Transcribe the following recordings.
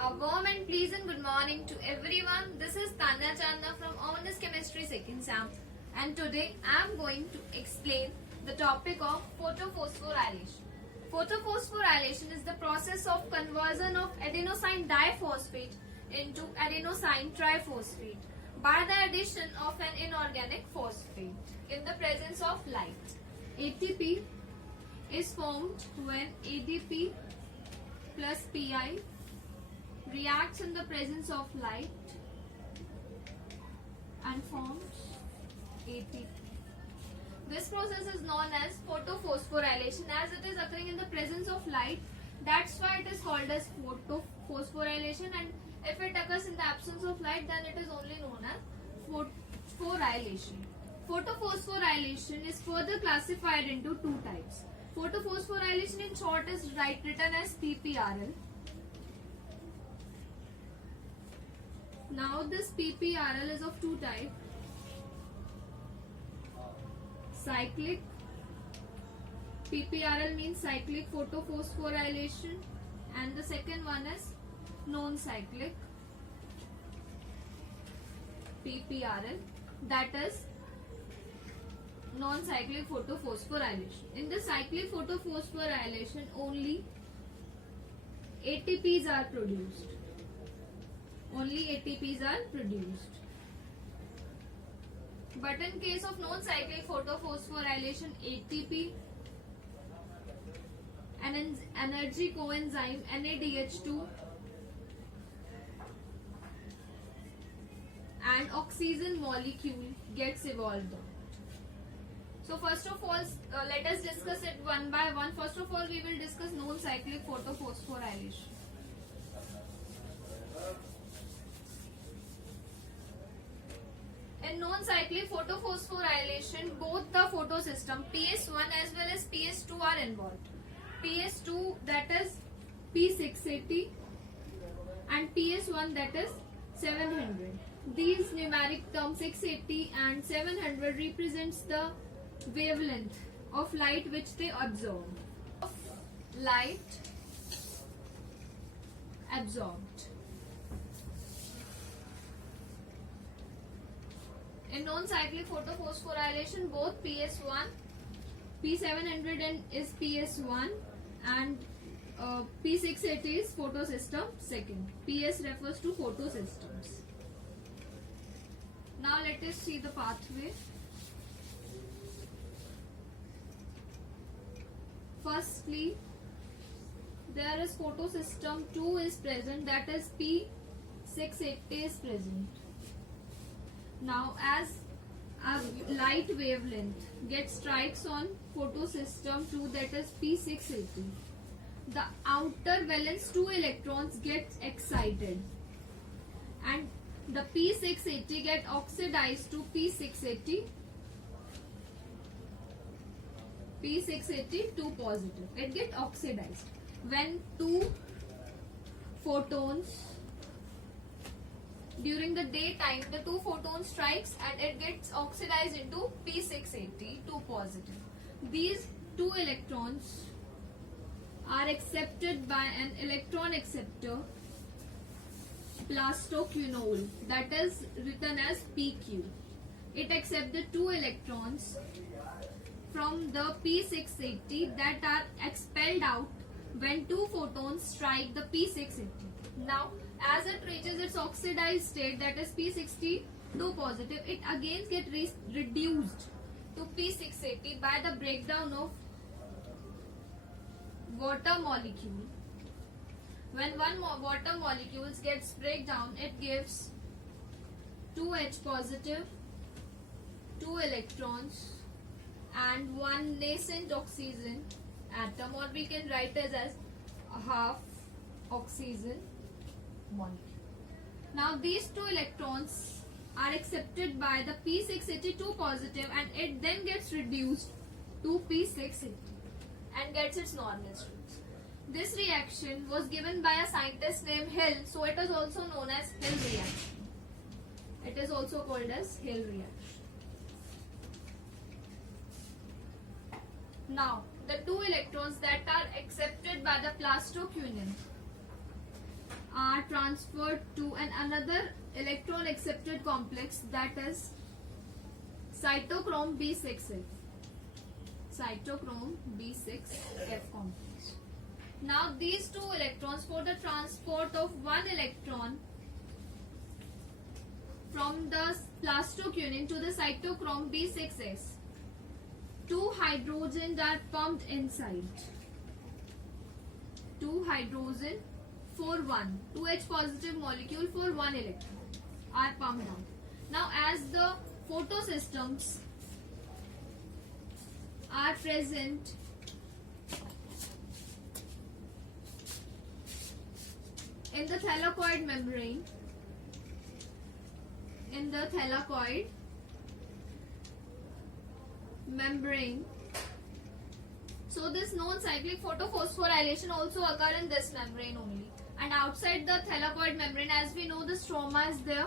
A warm and pleasant good morning to everyone. This is Tanya Chandna from Honest Chemistry 2nd Sam, and today I am going to explain the topic of photophosphorylation. Photophosphorylation is the process of conversion of adenosine diphosphate into adenosine triphosphate by the addition of an inorganic phosphate in the presence of light. ATP is formed when ADP plus Pi reacts in the presence of light and forms ATP. This process is known as photophosphorylation as it is occurring in the presence of light. That's why it is called as photophosphorylation, and if it occurs in the absence of light, then it is only known as phosphorylation. Photophosphorylation is further classified into two types. Photophosphorylation in short is written as PPRL. Now this PPRL is of two types. Cyclic. PPRL means cyclic photophosphorylation, and the second one is non-cyclic PPRL, that is non-cyclic photophosphorylation. In the cyclic photophosphorylation, only ATPs are produced. Only ATPs are produced. But in case of non-cyclic photophosphorylation, ATP, an energy coenzyme NADH2 and oxygen molecule gets evolved. So first of all, let us discuss it one by one. First of all, we will discuss non-cyclic photophosphorylation. In non-cyclic photophosphorylation, both the photosystem PS1 as well as PS2 are involved. PS2, that is P680, and PS1, that is 700. These numeric terms 680 and 700 represents the wavelength of light which they absorb. Light absorbed. In non-cyclic photophosphorylation, both PS1, P700 is PS1 and P680 is photosystem second. PS refers to photosystems. Now let us see the pathway. Firstly, there is photosystem 2 is present, that is P680 is present. Now as a light wavelength gets strikes on photosystem 2, that is P680, the outer valence 2 electrons get excited and the P680 get oxidized to P680 2 positive. It get oxidized when two photons during the daytime, the two photons strikes and it gets oxidized into P680 2 positive. These two electrons are accepted by an electron acceptor plastoquinol, that is written as PQ. It accepts the two electrons from the P680 that are expelled out when two photons strike the P680. Now as it reaches its oxidized state, that is P62 positive, it again gets reduced to P680 by the breakdown of water molecule. When one water molecule gets breakdown, it gives 2H positive, 2 electrons and one nascent oxygen atom, or we can write it as half oxygen molecule. Now these two electrons are accepted by the P682 positive and it then gets reduced to P680 and gets its normal state. This reaction was given by a scientist named Hill, so it is also known as Hill reaction. It is also called as Hill reaction. Now the two electrons that are accepted by the plastoquinone are transferred to another electron accepted complex, that is cytochrome B6F. Cytochrome B6F complex. Now these two electrons, for the transport of one electron from the plastoquinone to the cytochrome B6S, two hydrogens are pumped inside. Two hydrogen for 2H positive molecule for 1 electron are pumped out. Now as the photosystems are present in the thylakoid membrane, so this non-cyclic photophosphorylation also occur in this membrane only. And outside the thylakoid membrane, as we know, the stroma is there,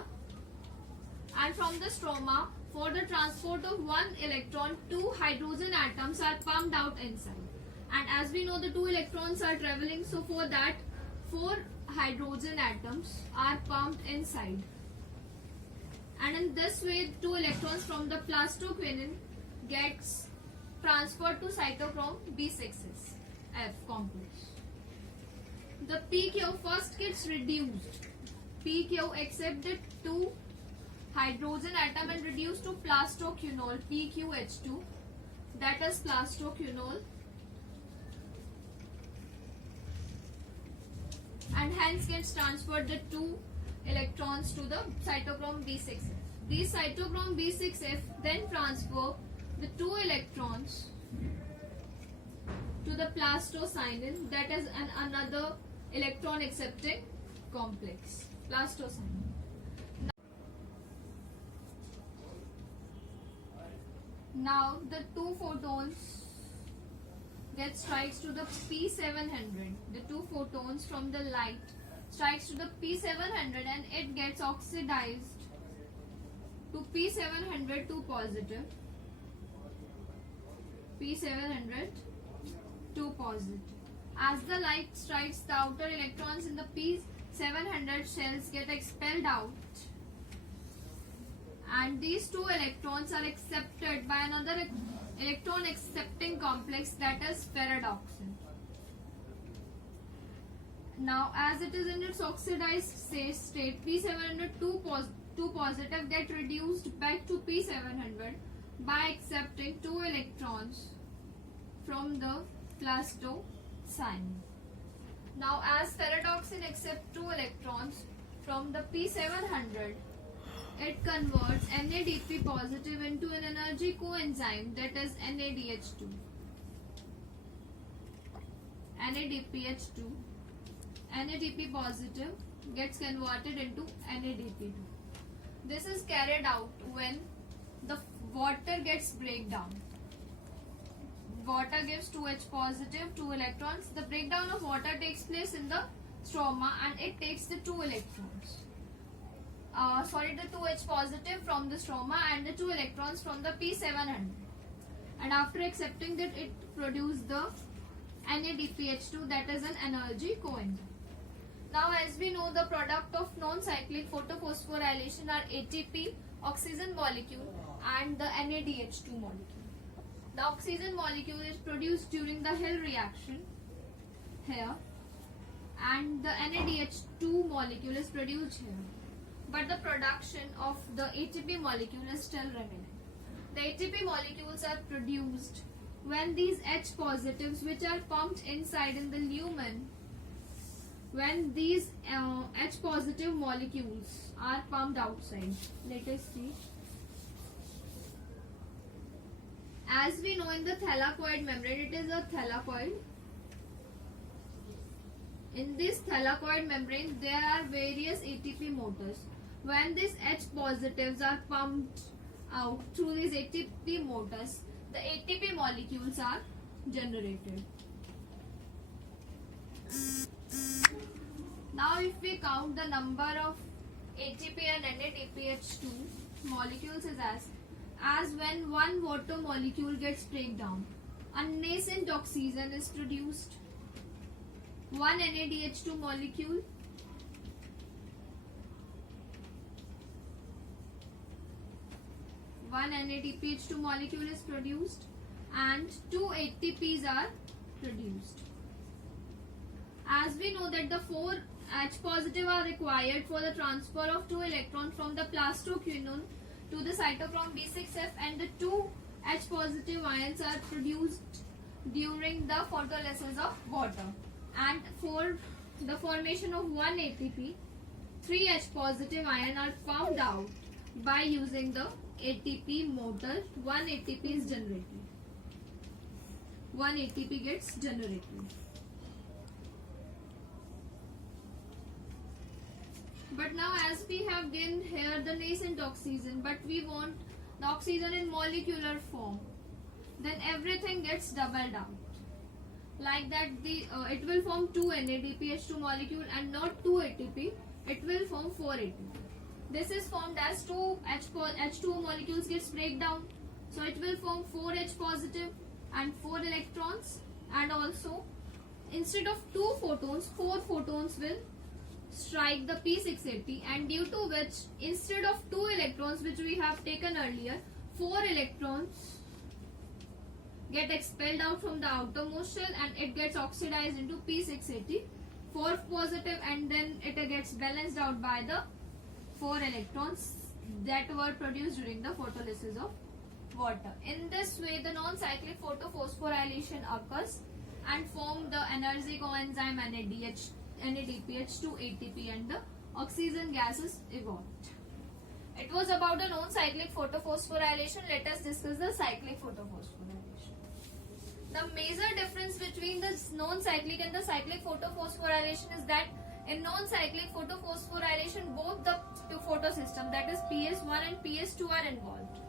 and from the stroma, for the transport of one electron, two hydrogen atoms are pumped out inside. And as we know, the two electrons are traveling, so for that, four hydrogen atoms are pumped inside. And in this way, two electrons from the plastoquinone gets transferred to cytochrome B6S F complex. The PQ first gets reduced. PQ accept the two hydrogen atom and reduced to plastoquinol PQH2, that is plastoquinol, and hence gets transferred the two electrons to the cytochrome B6F. These cytochrome B6F then transfer the two electrons to the plastocyanin, that is another electron accepting complex, plastocyanin. Now the two photons get strikes to the P700. The two photons from the light strikes to the P700 and it gets oxidized to P700 2 positive. P700 2 positive. As the light strikes, the outer electrons in the P700 shells get expelled out, and these two electrons are accepted by another electron accepting complex, that is ferredoxin. Now as it is in its oxidized state, P700 2 positive get reduced back to P700 by accepting two electrons from the plastocyanin. Now as ferredoxin accepts two electrons from the P700, it converts NADP positive into an energy coenzyme, that is NADH2. NADPH2. NADP positive gets converted into NADP2. This is carried out when the water gets breakdown. Water gives 2H positive, 2 electrons. The breakdown of water takes place in the stroma and it takes the 2 electrons. The 2H positive from the stroma and the 2 electrons from the P700. And after accepting that, it produces the NADPH2, that is an energy coenzyme. Now as we know, the product of non-cyclic photophosphorylation are ATP, oxygen molecule, and the NADH2 molecule. The oxygen molecule is produced during the Hill reaction here, and the NADH2 molecule is produced here. But the production of the ATP molecule is still remaining. The ATP molecules are produced when these H positives, which are pumped inside in the lumen, when these H positive molecules are pumped outside. Let us see. As we know, in the thylakoid membrane, it is a thylakoid. In this thylakoid membrane, there are various ATP motors. When these H positives are pumped out through these ATP motors, the ATP molecules are generated. Now if we count the number of ATP and NADPH2 molecules is as when one water molecule gets breakdown, a nascent oxygen is produced, one NADH2 molecule, one NADPH2 molecule is produced and 2 ATPs are produced. As we know that the 4 H positive are required for the transfer of 2 electrons from the plastoquinone to the cytochrome B6F, and the 2 H positive ions are produced during the photolysis of water. And for the formation of 1 ATP, 3 H positive ion are found out by using the ATP motor. 1 ATP is generated. 1 ATP gets generated. But now as we have gained here the nascent oxygen, but we want the oxygen in molecular form, then everything gets doubled out. Like that, it will form 2 NADPH2 molecule and not 2 ATP. It will form 4 ATP. This is formed as 2 H2O molecules gets break down. So it will form 4 H positive and 4 electrons, and also instead of 2 photons, 4 photons will strike the P680, and due to which instead of 2 electrons which we have taken earlier, 4 electrons get expelled out from the outermost shell and it gets oxidized into P680, 4 positive, and then it gets balanced out by the 4 electrons that were produced during the photolysis of water. In this way, the non-cyclic photophosphorylation occurs and form the energy coenzyme NADPH2 ATP, and the oxygen gas is evolved. It was about the non-cyclic photophosphorylation. Let us discuss the cyclic photophosphorylation. The major difference between the non-cyclic and the cyclic photophosphorylation is that in non-cyclic photophosphorylation, both the photosystem, that is PS1 and PS2, are involved.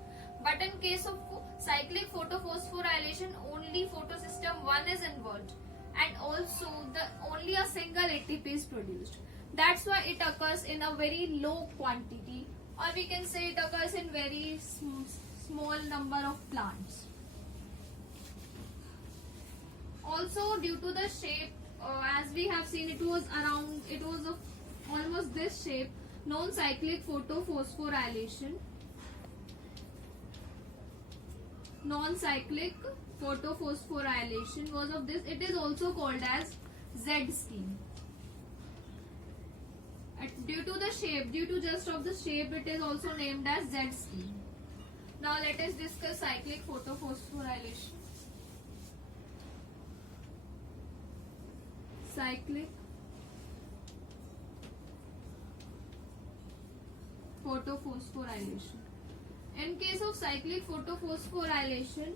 But in case of cyclic photophosphorylation, only photosystem 1 is involved, and also only a single ATP is produced. That's why it occurs in a very low quantity, or we can say it occurs in very small number of plants. Also, due to the shape, as we have seen, it was of almost this shape. Non-cyclic photophosphorylation. Non-cyclic photophosphorylation was of this. It is also called as Z scheme. Due to the shape, due to just of the shape, it is also named as Z scheme. Now let us discuss cyclic photophosphorylation. Cyclic photophosphorylation. In case of cyclic photophosphorylation,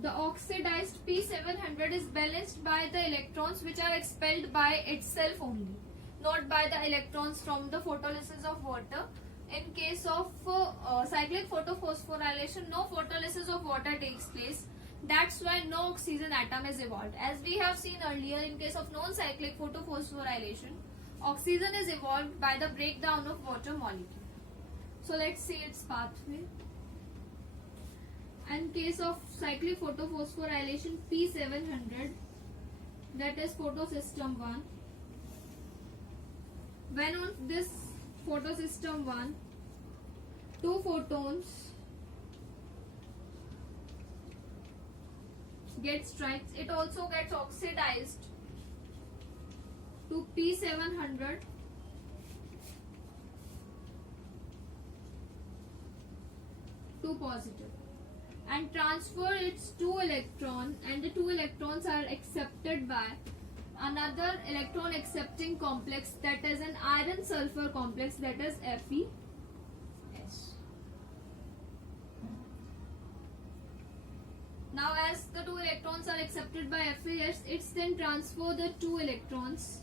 the oxidized P700 is balanced by the electrons which are expelled by itself only, not by the electrons from the photolysis of water. In case of cyclic photophosphorylation, no photolysis of water takes place. That's why no oxygen atom is evolved. As we have seen earlier, in case of non-cyclic photophosphorylation, oxygen is evolved by the breakdown of water molecule. So let's see its pathway. In case of cyclic photophosphorylation, P700, that is photosystem 1. When on this photosystem 1, 2 photons get strikes, it also gets oxidized to P700 2 positive and transfer its 2 electron, and the 2 electrons are accepted by another electron accepting complex, that is an iron sulfur complex, that is FeS. Now as the 2 electrons are accepted by FeS, it's then transfer the 2 electrons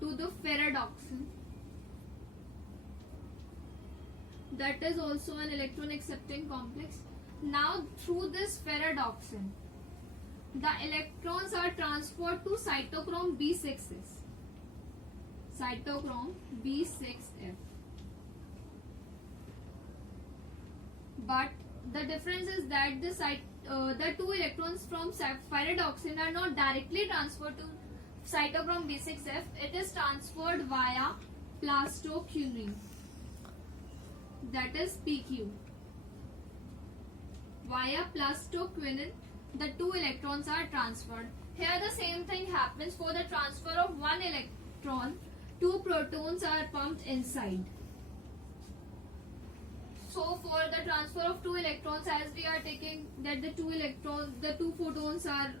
to the ferredoxin, that is also an electron accepting complex. Now through this ferredoxin, the electrons are transferred to cytochrome B6s, cytochrome B6F. But the difference is that the 2 electrons from ferredoxin are not directly transferred to cytochrome B6F. It is transferred via plastoquinone. that is PQ. Via plastoquinone, the 2 electrons are transferred. Here the same thing happens. For the transfer of 1 electron, 2 protons are pumped inside. So for the transfer of 2 electrons, as we are taking that the 2 photons are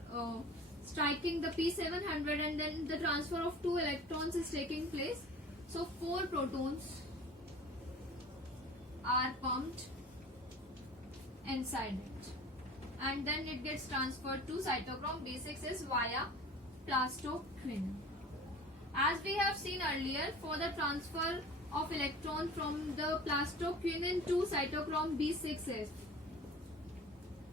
striking the P700, and then the transfer of 2 electrons is taking place. So 4 protons are pumped inside it, and then it gets transferred to cytochrome B6 via plastoquinone. As we have seen earlier, for the transfer of electron from the plastoquinone to cytochrome B6s,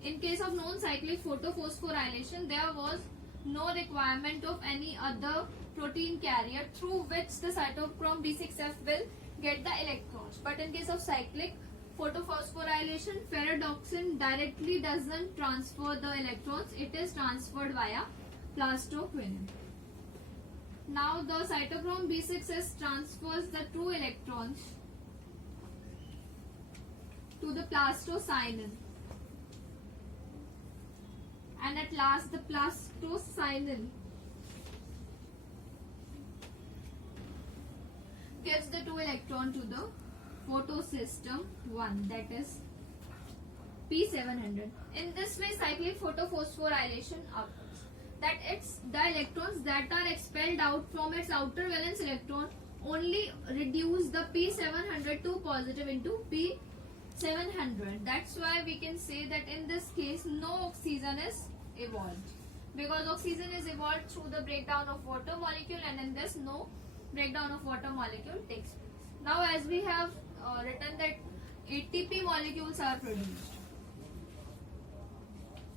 in case of non-cyclic photophosphorylation, there was no requirement of any other protein carrier through which the cytochrome B6F will get the electrons. But in case of cyclic photophosphorylation, ferredoxin directly doesn't transfer the electrons, it is transferred via plastoquinone. Now the cytochrome B6S transfers the 2 electrons to the plastocyanin, and at last the plastocyanin gives the 2 electron to the photosystem 1, that is P700. In this way, cyclic photophosphorylation occurs. That it's the electrons that are expelled out from its outer valence electron only reduce the P702 positive into P700. That's why we can say that in this case no oxygen is evolved, because oxygen is evolved through the breakdown of water molecule, and in this no breakdown of water molecule takes place. Now as we have written that ATP molecules are produced.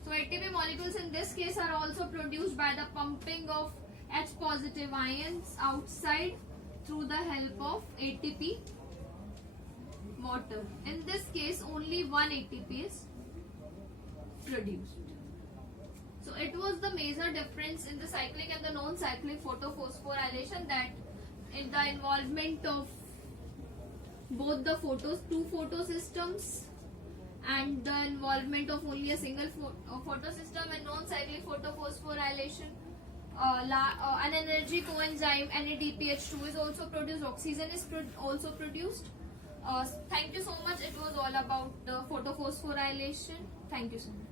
So ATP molecules in this case are also produced by the pumping of H positive ions outside through the help of ATP motor. In this case only one ATP is produced. So it was the major difference in the cyclic and the non-cyclic photophosphorylation, that in the involvement of both the two photosystems and the involvement of only a single photosystem. In non-cyclic photophosphorylation, an energy coenzyme NADPH2 is also produced, oxygen is also produced. Thank you so much. It was all about the photophosphorylation. Thank you so much.